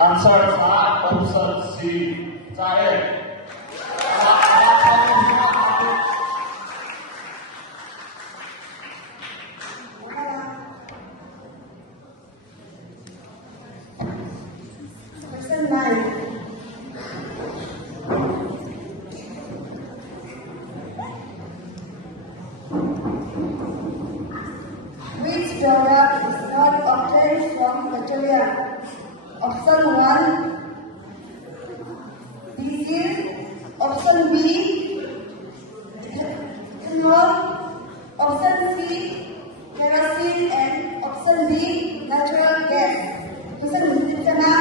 Answer option C. Jahir. Question 9. Which product is not obtained from bacteria? Option 1, disease. Option B, ethanol. Option C, kerosene. And option D, natural gas. Option mana?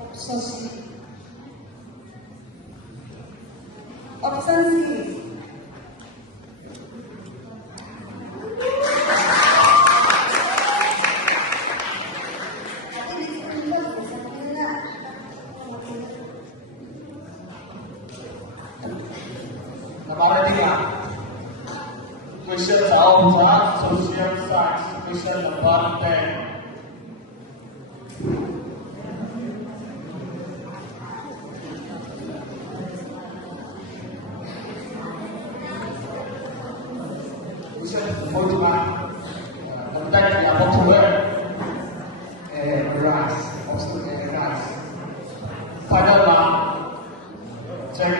Option C. Option C. Question social science. Question number 10. Question 41. Contact the above rice. Option A, rice. Final one. Check.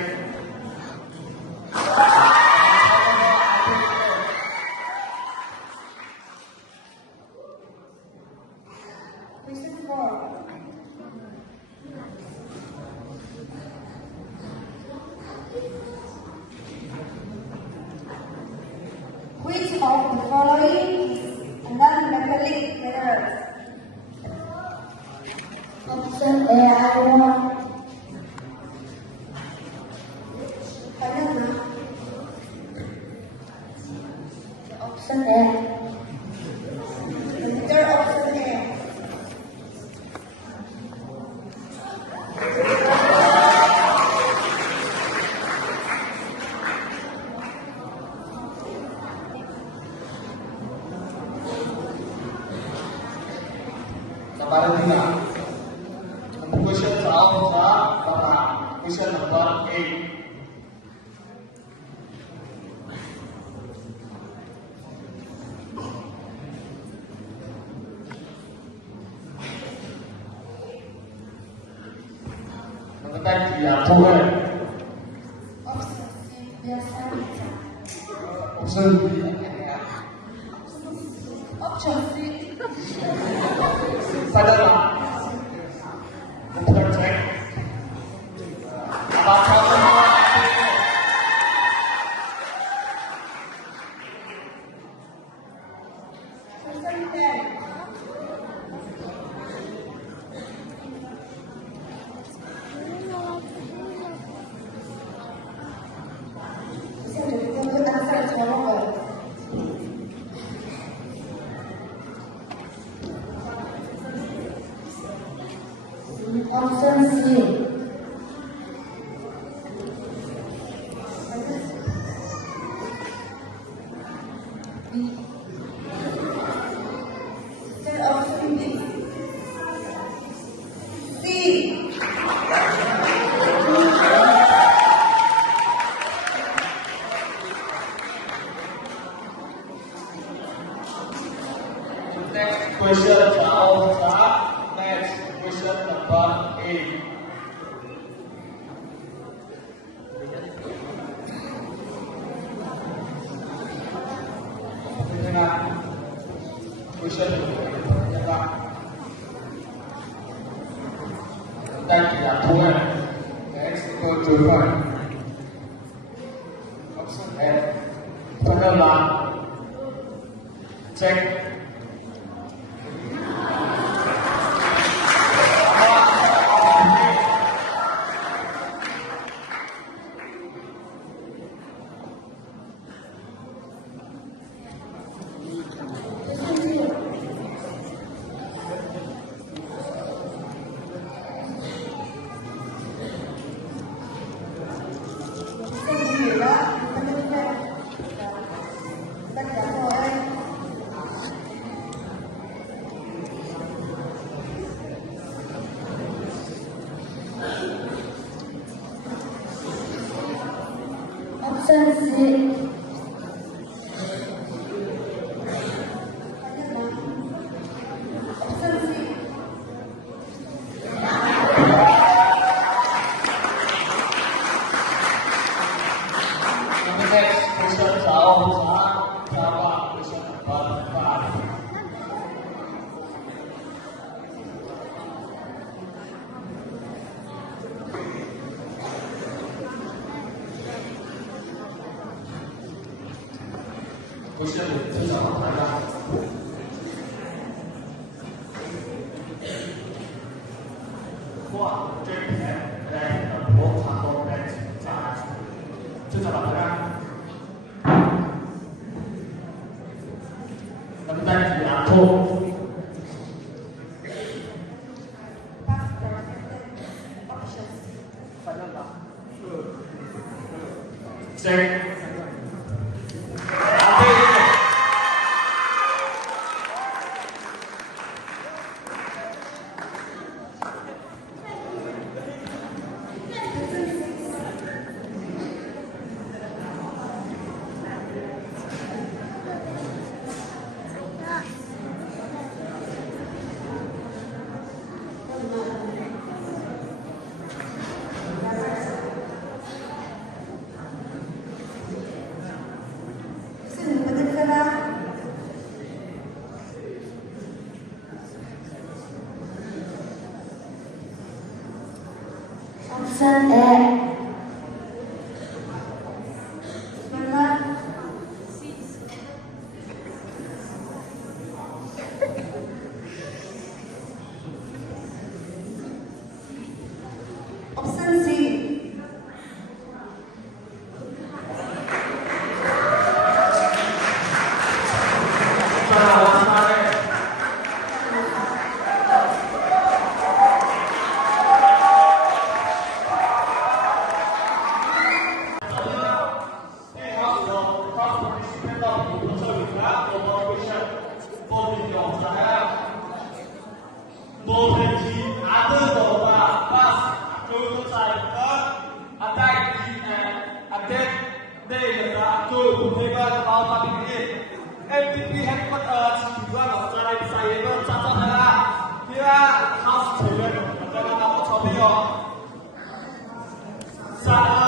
Question 4. Which of the following is a non-metallic mineral? Option A, iron. number 8. Number 9 là thu về. Option B. Option C. Sai lầm ạ. Option check. Bạn chọn cho nó. Option C. Option B. C. Next question now. Next question number 8. Question Thank you. Next, go to 1. Option F. Formula. Check. Option C. Next question Jawab question number 5. Question 非常好答案。哇，这一天我看到在家这叫哪个？那么在几两头？反正吧。谁？Option A. Option C. Thank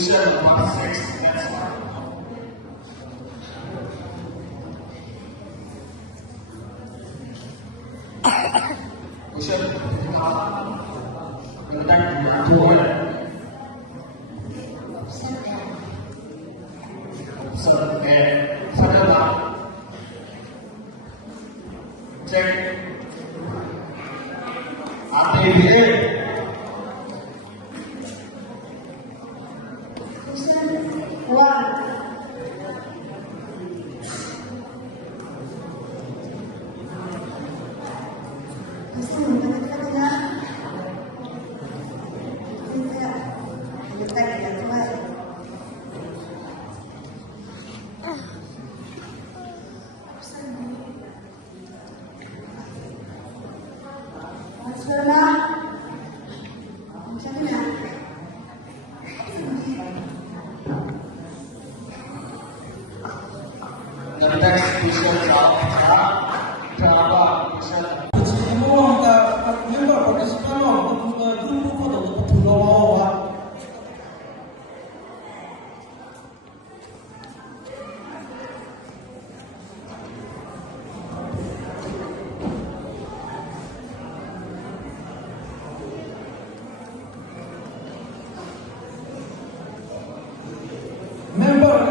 Cushion number 6. Next one. Cushion Mình đang thua rồi. Sợ kẻ sao đâu nào? Check. APBA. The next question is Java question. Member participant of the group for the law. Member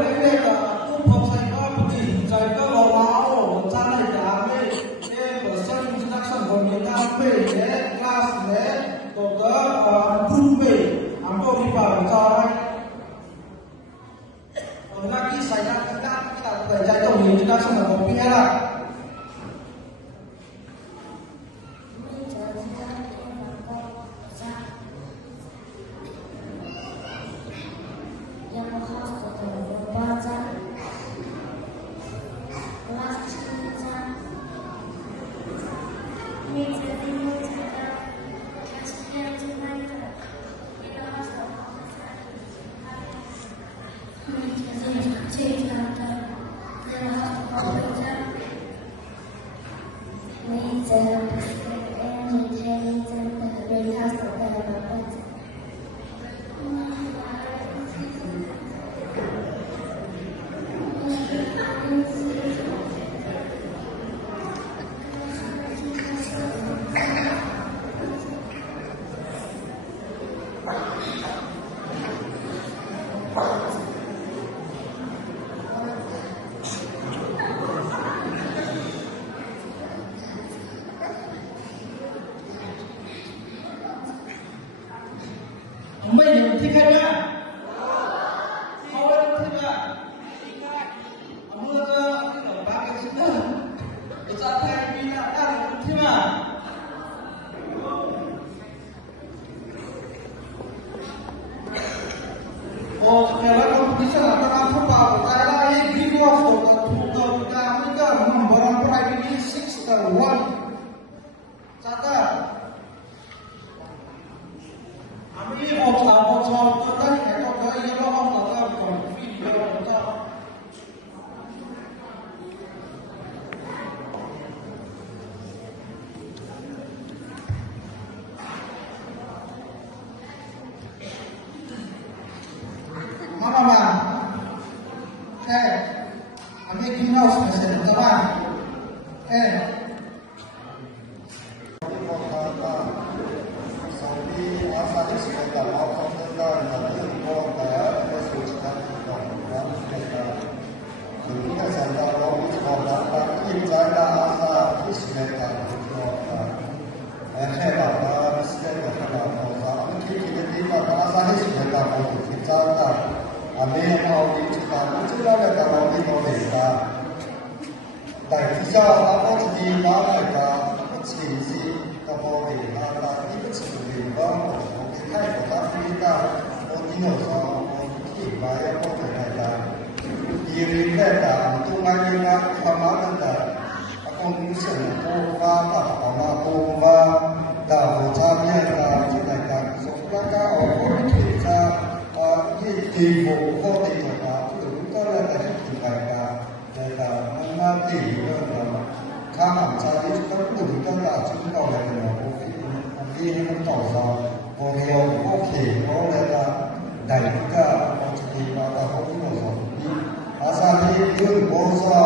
ပါတာဟုတ်ပြီလို့ဆိုပြီးအာစာလေးဒီဘောစာ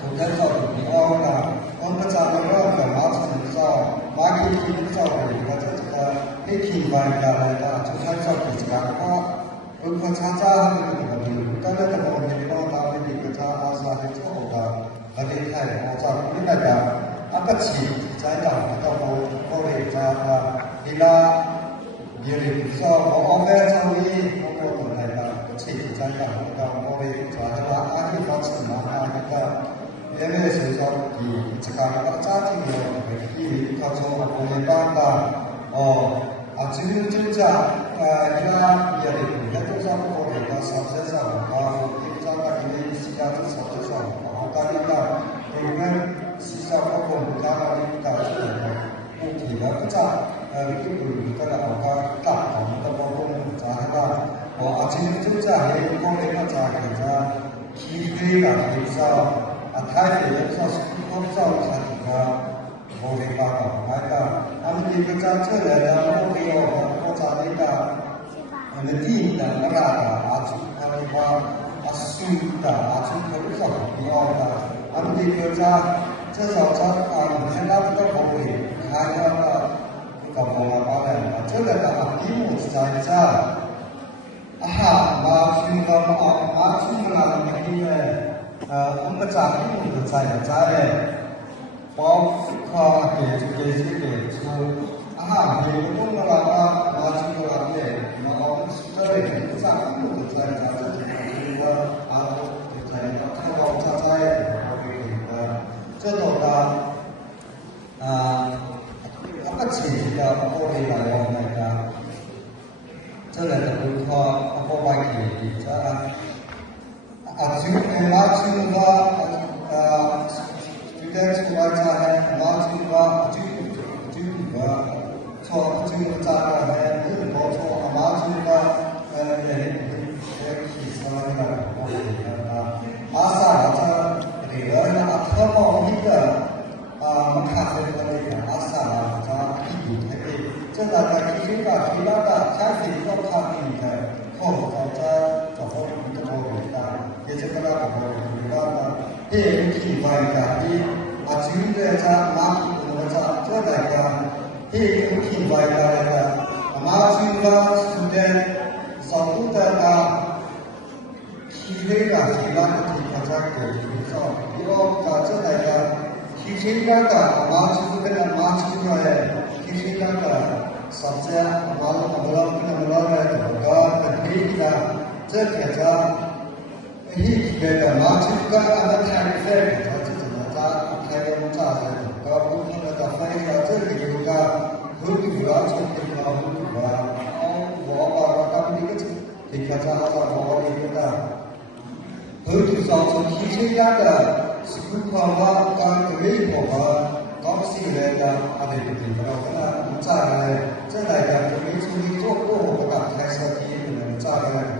တို့တဲ့ဆိုဒီအောင်ကဘုံပချာမရောကမာသန်စာမာကီတီစောက်တယ်ကချက်တာဟိခိဘိုင်ကလာတာသူဆိုင်စောက်ဒီကကဘုံပချာချာဟိကိဘဒီတကတဘောနေတော့တာဒီကချာအာစာလေးချောတာဗတိထိုင်အောင်စာပြလိုက်တာအပချီဆိုင်တာတော့ဘောရေချာဒီလာဒီရီစောအောင်ပဲဆောင်ပြီးဘောပေါ်လိုက်တာချိန်ဆိုင်တာတော့ဘောရေချာတာအာခိဘောစနာအာခိက也没有说ဒီစကားကကြားကြည့်ရတော့ဒီကောက်ဆုံးအပေါ်မှာတာအချင်းချင်းကြဒီလားရတယ်လက်တော့စားဖို့ပေါ်တာဆောက်ဆက်စားတာဒီစားကဒီစီကားဆောက်ဆက်စားတာတာကဒီမဲ့စီစားဖို့ပေါ်တာကဒီတာရှိတယ်ဒီကကစားဒီလိုကတော့ကတာတော့ဘောပေါ်မှာစားတာအချင်းချင်းကြဟဲ့ပေါ်နေတာကြားကြတာခီးသေးတာဒီစားအထိုက်ရဲ့ဆော့ကောက်ဆောက်ချာကဘောလေးပါတော့ဘာကအမဒီကကြားချက်လည်းတော့ဒီရောပေါ်ချလိုက်တာအနတိတန်ရတာအာချူအမေပါအဆူတာအာချူကိုဆောက်ဒီရောအမဒီကကြားချက်ဆောက်ချာအမလာတော့ဘောလေးခါရတာကဘောလာပါတယ်ချက်လည်းကအပြီးမှုဆိုင်ချာအဟာမာချူကမာချူလာမင်းရဲ့ông có trả cái một cái giải trả này bao khoa để cho thì cũng là chúng là để mà ông chơi để trả một cái giải trả cho thì là cái giải thay vào trả trái cho đó là các bạn chỉ là cô đi lại ông này là cho nên là cũng khoa cô bài thì cho Amachunva students who are there, Amachunva, Amachunva, so Amachunva है, बहुत so Amachunva है, आशा आशा river ना अच्छा बहुत ही मखा से बने आशा आशा की है कि जब तक किसी का खिला का शादी को खाती है, हो जाता तो हो ये जो कला को बोलता है ये की बात का ये अजीब ऐसा नाम वजह जो रहेगा ये की बात का हमारा स्टूडेंट सबूत का खिलेगा खिला की पता के सो ये का जो रहेगा खिलेगा का हमारा है खिलेगा का सबसे हमारा है तो का ठीक है जो क्या ही बेटा माचिक का अंदर है तो है मुझे का बुनियाद का फायदा तो होगा खुद हुआ छोटे का हुआ वो का भी ठीक है तो वो देखता खुद साथ खींचे जाता स्कूल का वे होगा कब से रहेगा आधे दिन बना मुझे है这来的没注意做过我的开车体验炸开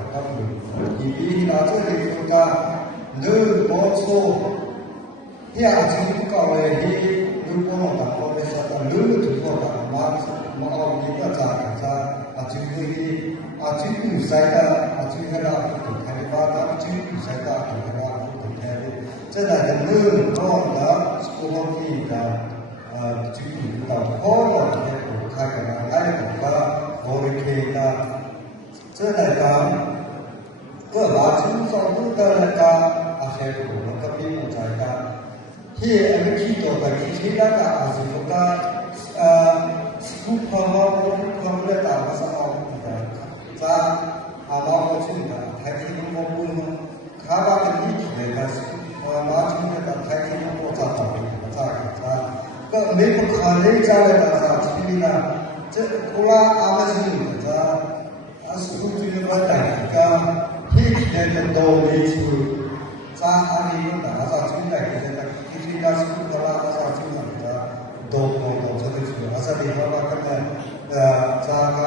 你比那这里说的你没错呀就搞了你如果我们说的你就说的我一个炸就可以就不晒的就那个不开的话就不晒的那个不开的这来的你说的是不可以的就不到好了开个来个我的天呐这来的ก็มาถึงสองตัวแล้วก็อาศัยตัวมันก็เป็นใจกันที่อันที่ตัวไปที่แล้วก็อาศัยตัวก็สกุลความว่าความเรื่องต่างภาษาเอาจะอามาว่าชื่อนะไทยที่มันพูดมันข้าว่ากันที่เลยก็สกุลมาถึงก็ไทยที่มันพูดจะต่อไปจะก็ไม่พอขาเลยจะเลยก็ที่นี่นะจะคนละอามาชื่อจะสกุลที่มันได้ก็ที่เดินโดยสู่สาอันนี้นะอาจารย์ชื่ออะไรก็จะที่ที่การสกุลกลาอาจารย์ชื่ออะไรจะโดยจะได้ชื่ออาจารย์เรียกว่ากันเนี่ยจาก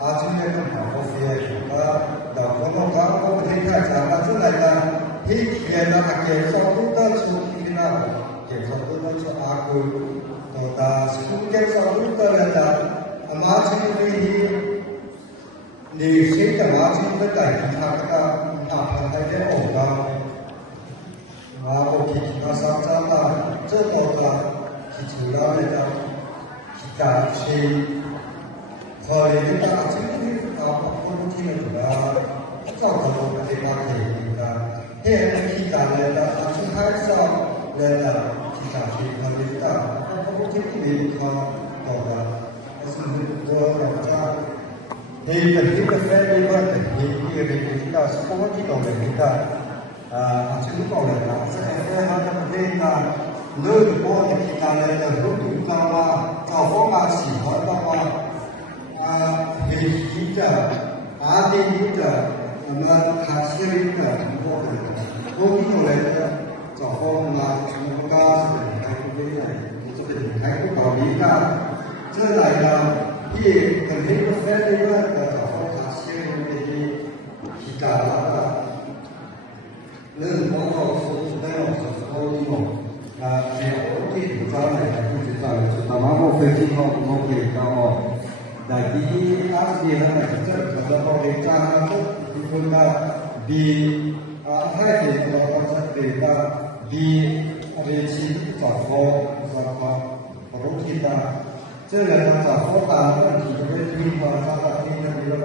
อาจารย์เนี่ยก็มาพูดเรื่องว่าดาวคนเราก็ไม่ได้แค่จากมาชื่ออะไรกันที่เขียนนะเกี่ยวกับสกุลตั้งชื่อที่นั่นเกี่ยวกับสกุลตั้งชื่ออากุลตัวสกุลเกี่ยวกับสกุลตั้งอะไรกันมาชื่อนี้你谁的马子不带他那个他的欧巴，我给他上涨了，这个是主要的其他是后来的大经济不听的造成了这个可以的，现在其他的是还是的其他是后来的不听的好的，是多的。Thì cần thiết được phép đi vâng thì chúng ta sẽ không có kỹ cầu để chúng ta chứng cầu để nó sẽ hơn cho một tên là nơi của cô thì chúng ta lên là lúc chúng ta vào phố mà chỉ hỏi ta vì chúng ta thì chúng ta mà hạt xe chúng ta chúng ta không kỹ cầu để cho phong là chúng ta sẽ hay cái này sẽ hay cái cầu lý ta trở lại làที่cần thiết được phép đi vâng cả lên có cầu số đây là số đi một là điều thì cho này là chúng ta là một cái gì họ một cái cao đại tí áp gì là rất là có cái trang thì chúng ta vì hai cái có rất để ta vì về chi trả kho và có khi ta chứ là ta trả kho ta chỉ với khi mà ta đã khi nó đi đâu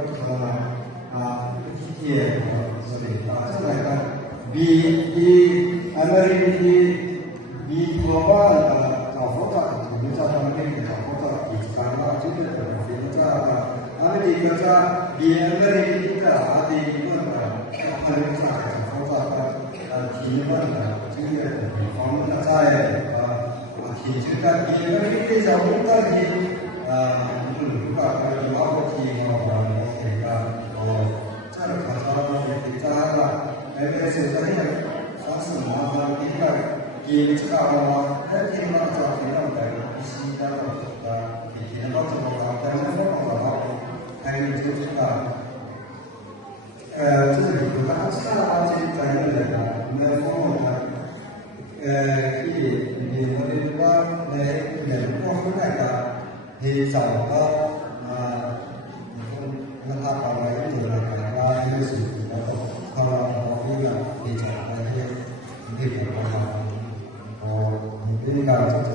here sorry that's like that the American the global phota chúng ta đang nghe cái phota thì cả là chúng ta phải chúng ta America cha the American cha thì cũng là America cha phota thì nó là chúng ta không là sai thì chúng ta thì America cha chúng ta thì chúng ta phải lo thì nó là cái sự thấy là sáng sớm mà cái là gì chúng ta là cái gì mà cho cái là cái gì đó là thì nó có một cái nó có một cái hay chúng ta这里有个下拉这在那里的那方面ที่我哋ว่าในพวกคนไหนก็ที่จะก็นะครับอะไรที่เราว่าที่สุดแล้วก็เขาที่เราที่จะอะไรที่ผมทำพอที่การจะ